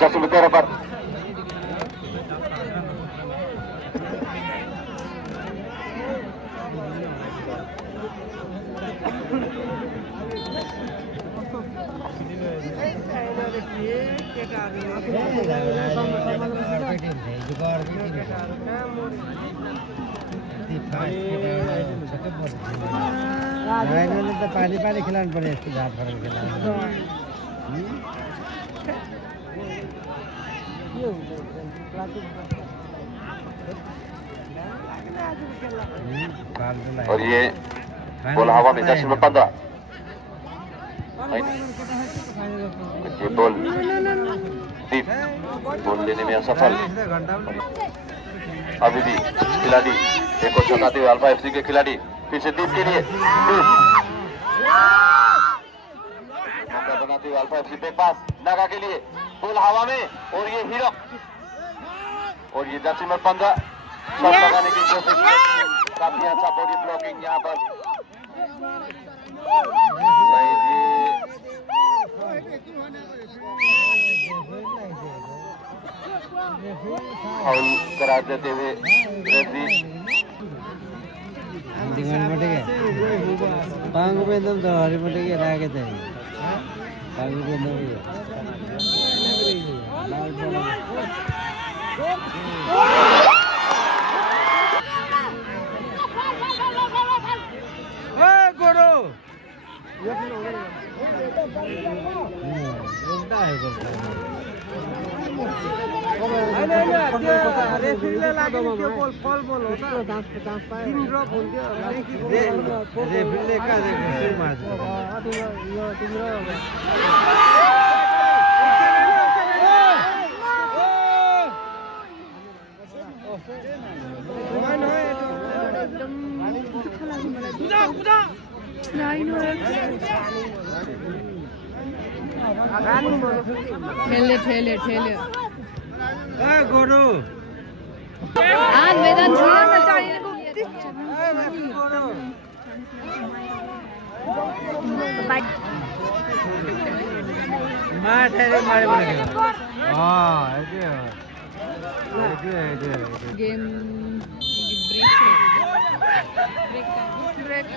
जर्सी में 13 पर पानी पानी खिलाना पड़े इसको झाड़ फरक और ये बॉल हवा में जर्सी में 15 ये बॉल बॉल लेने में असफल अभी भी खिलाड़ी एक और सताते हुए अल्फा एफसी के खिलाड़ी फिर से दीप के लिए मौका बनाते हुए अल्फा एफसी पे पास नागा के लिए बॉल हवा में और ये हीरो और ये जर्सी नंबर 15 शॉट लगाने की कोशिश काफी अच्छा बॉडी ब्लॉकिंग यहाँ पर फाउल करा देते हुए रेफरी पांगु पे एकदम तो हरिपटे के रागे थे पांगु पे एकदम गोरो उल्टा है रेफ्रीले लाग्यो त्यो बल फल बल हो त तीन ड्रप हुन्थ्यो रेफ्रीले का रेफ्री मार्छ यो तिम्रो ठेले गोरु मैदान छोड्न चाहिएको गेम ब्रेक